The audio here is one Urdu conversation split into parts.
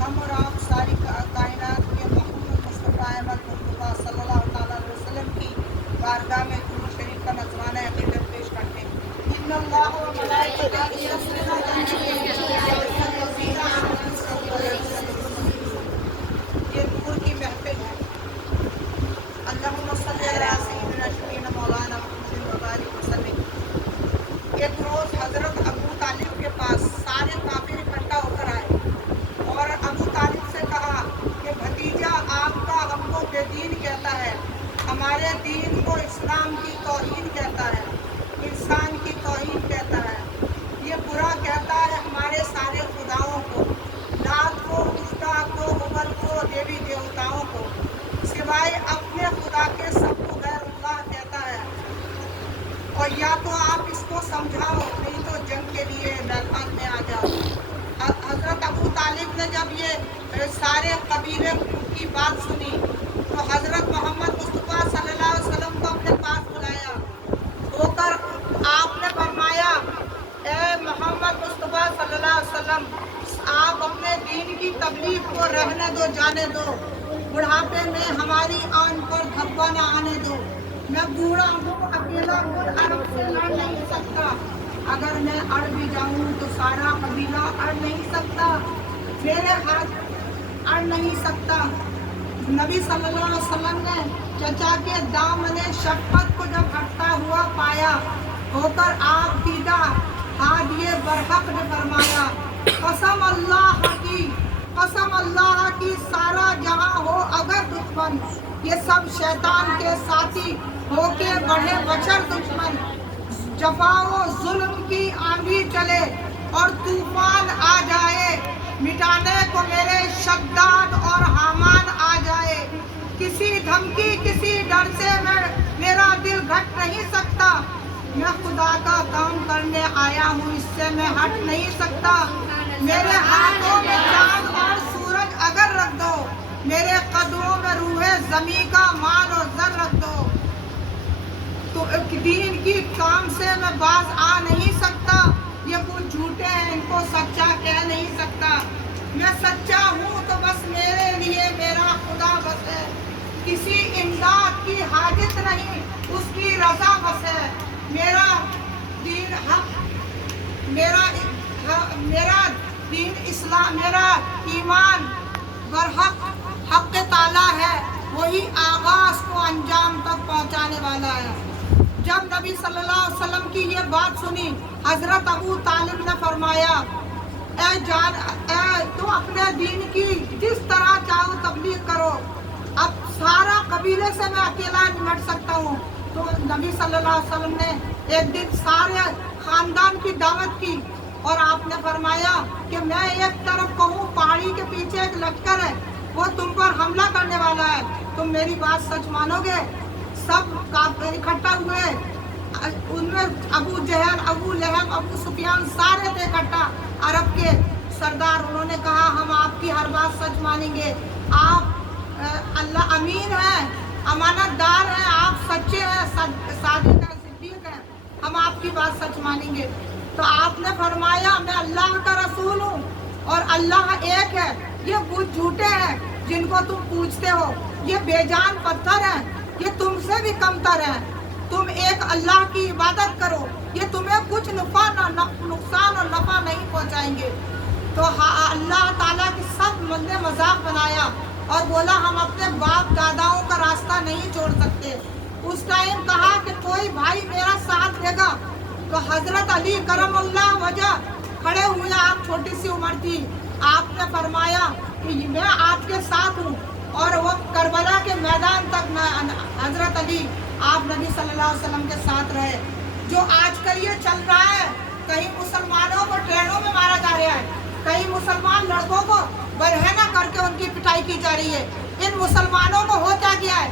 ہم اور آپ ساری کائنات کے محمود مصطفیٰ احمد مصطفیٰ صلی اللہ تعالیٰ علیہ وسلم کی بارگاہ میں درود شریف کا نذرانہ عقیدت پیش کرتے ہیں۔ ان اللہ و ملائکتہ یصلون علی النبی یا ایھا الذین آمنوا صلوا علیہ وسلم۔ یہ نور کی محفل ہے۔ اللہم صلی علی سیدنا شفیعنا مولانا محمد وبارک وسلم۔ ایک روز حضرت ابو طالب کے پاس سارے کافر اکٹھا ہو کر آئے اور ابو طالب سے کہا کہ بھتیجا آپ کا ہم کو بے دین کہتا ہے، ہمارے دین کو اسلام کی توہین کہتا ہے، انسان کی توہین کہتا ہے، یہ برا کہتا ہے ہمارے سارے خداؤں کو، لات کو، عزا کو، حبل کو، دیوی دیوتاؤں کو، سوائے اپنے خدا کے سب کو غیر اللہ کہتا ہے۔ اور یا تو آپ اس کو سمجھاؤ نہیں تو جنگ کے لیے میدان میں آ جاؤ۔ حضرت ابو طالب نے جب یہ سارے قبیلے کی بات سنی تو حضرت محمد مصطفیٰ صلی اللہ علیہ وسلم کو اپنے پاس بلایا ہو کر آپ نے فرمایا، اے محمد مصطفیٰ صلی اللہ علیہ وسلم، آپ اپنے دین کی تبلیغ کو رہنے دو، جانے دو، بڑھاپے میں ہماری آن پر دھبا نہ آنے دو۔ میں بوڑھا ہوں، اکیلا خود عرب سے لڑ نہیں سکتا، اگر میں اڑ بھی جاؤں تو سارا قبیلہ اڑ نہیں سکتا، میرے ہاتھ اڑ نہیں سکتا۔ نبی صلی اللہ علیہ وسلم نے چچا کے دامن شفقت کو جب ہٹتا ہوا پایا ہو کر آپ دیدہ ہادی برحق نے فرمایا، قسم اللہ کی سارا جہاں ہو اگر دشمن، یہ سب شیطان کے ساتھی ہو کے بڑھے بشر دشمن، جفا و ظلم کی آندھی چلے اور طوفان آ جائے، مٹانے کو میرے شداد اور حامان آ جائے، کسی دھمکی کسی ڈر سے میرا دل گھٹ نہیں سکتا، میں خدا کا کام کرنے آیا ہوں، اس سے میں ہٹ نہیں سکتا، میرے ہاتھوں میں چاند اور سورج اگر رکھ دو، میرے قدموں میں روح زمین کا مال اور زر رکھ دو، تو دین کی کام سے میں باز آ نہیں سکتا، یہ کچھ جھوٹے ہیں، ان کو سچا کہہ نہیں سکتا، میں سچا ہوں تو بس میرے لیے میرا خدا بس ہے، کسی امداد کی حاجت نہیں، اس کی رضا بس ہے، میرا دین حق، میرا دین اسلام، میرا ایمان برحق حق تعالی ہے، وہی آغاز کو انجام تک پہنچانے والا ہے۔ جب نبی صلی اللہ علیہ وسلم کی یہ بات سنی، حضرت ابو طالب نے فرمایا، اے تم اپنے دین کی جس طرح چاہو تبلیغ کرو، اب سارا قبیلے سے میں اکیلا نمٹ سکتا ہوں۔ تو نبی صلی اللہ علیہ وسلم نے ایک دن سارے خاندان کی دعوت کی اور آپ نے فرمایا کہ میں ایک طرف کہوں پہاڑی کے پیچھے ایک لشکر ہے، وہ تم پر حملہ کرنے والا ہے، تم میری بات سچ مانو گے؟ سب اکٹھا ہوئے، ان میں ابو جہل، ابو لہب، ابو سفیان سارے تھے اکٹھا، عرب کے سردار، انہوں نے کہا ہم آپ کی ہر بات سچ مانیں گے، آپ اللہ امین ہیں، امانت دار ہیں، آپ سچے ہیں، صادق ہیں، صدیق ہیں، ہم آپ کی بات سچ مانیں گے۔ تو آپ نے فرمایا میں اللہ کا رسول ہوں اور اللہ ایک ہے، یہ وہ جھوٹے ہیں جن کو تم پوچھتے ہو، یہ بے جان پتھر ہیں، یہ تم سے بھی کمتر ہیں، تم ایک اللہ کی عبادت کرو، یہ تمہیں کچھ نقصان اور نفع نہیں پہنچائیں گے۔ تو اللہ تعالیٰ کی سب نے مذاق بنایا اور بولا ہم اپنے باپ داداؤں کا راستہ نہیں چھوڑ سکتے۔ اس ٹائم کہا کہ کوئی بھائی میرا ساتھ دے گا، تو حضرت علی کرم اللہ وجہ کھڑے ہوئے، آپ چھوٹی سی عمر تھی، آپ نے فرمایا کہ میں آپ کے ساتھ ہوں، اور وہ کربلا کے میدان تک حضرت علی آپ نبی صلی اللہ علیہ وسلم کے ساتھ رہے۔ جو آج کل یہ چل رہا ہے، کئی مسلمانوں کو ٹرینوں میں مارا جا رہا ہے، کئی مسلمان لڑکوں کو برہنہ کر کے ان کی پٹائی کی جا رہی ہے، ان مسلمانوں کو ہو کیا گیا ہے؟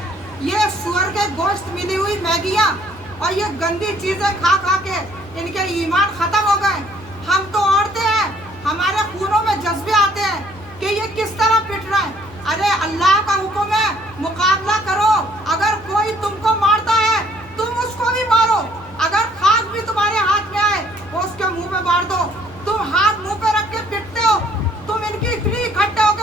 یہ سور کے گوشت ملی ہوئی میگیاں اور یہ گندی چیزیں کھا کھا کے ان کے ایمان ختم ہو گئے۔ ہم تو عورتیں ہیں، ہمارے خونوں میں جذبے آتے ہیں کہ یہ کس طرح پٹ رہا ہے۔ ارے اللہ کا حکم ہے مقابلہ کرو، اگر کوئی تم کو مارتا ہے تم اس کو بھی مارو، اگر خاک بھی تمہارے ہاتھ میں آئے وہ اس کے منہ پہ مار دو، تم ہاتھ منہ پہ رکھ کے پٹتے ہو، تم ان کی اتنی اکٹھے ہو کے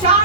4